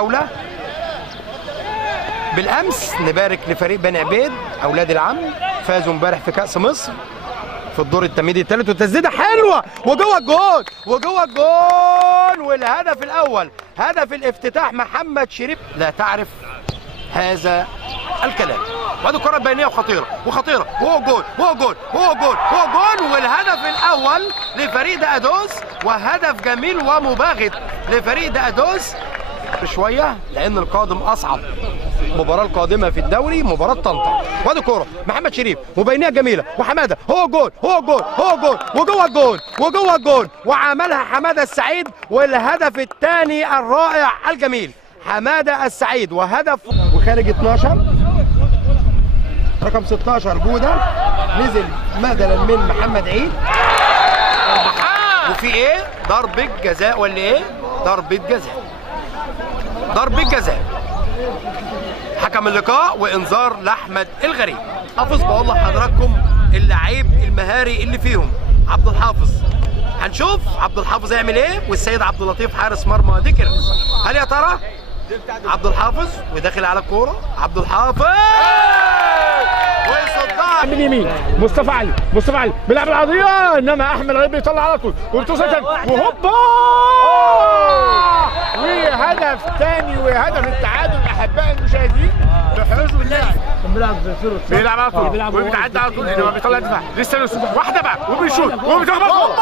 دولة بالامس نبارك لفريق بني عبيد اولاد العم، فازوا امبارح في كاس مصر في الدور التمهيدي الثالث، وتسديده حلوه وجوه الجول وجوه الجول، والهدف الاول هدف الافتتاح محمد شريف. لا تعرف هذا الكلام. وادي الكره البينيه وخطيره وخطيره، هو جول هو جول هو جول هو جول، والهدف الاول لفريق دقدوس، وهدف جميل ومباغت لفريق دقدوس شويه لان القادم اصعب. المباراه القادمه في الدوري مباراه طنطا. وادي كوره محمد شريف وبينيه جميله وحماده، هو جول هو جول هو جول وجوه الجول وجوه الجول، وعملها حماده السعيد. والهدف الثاني الرائع الجميل حماده السعيد، وهدف وخارج 12 رقم 16 جوده نزل بدلا من محمد عيد. وفي ايه؟ ضربه جزاء ولا ايه؟ ضربه جزاء، ضربه جزاء. حكم اللقاء وانذار لاحمد الغريب. حافظ بقول لحضراتكم اللعيب المهاري اللي فيهم عبد الحافظ. هنشوف عبد الحافظ يعمل ايه، والسيد عبد اللطيف حارس مرمى ديكرز. هل يا ترى عبد الحافظ وداخل على الكوره عبد الحافظ ويصدها من اليمين مصطفى علي بيلعب العرضيه، انما احمد الغريب بيطلع على طول وبتوصل وهوبا، وهدف ثاني وهدف التعادل. احبائي المشاهدين بيلعب على طول وبيتعدى على طول، انما بيطلع دفاع لسه واحده بقى وبيشوط وبيخبط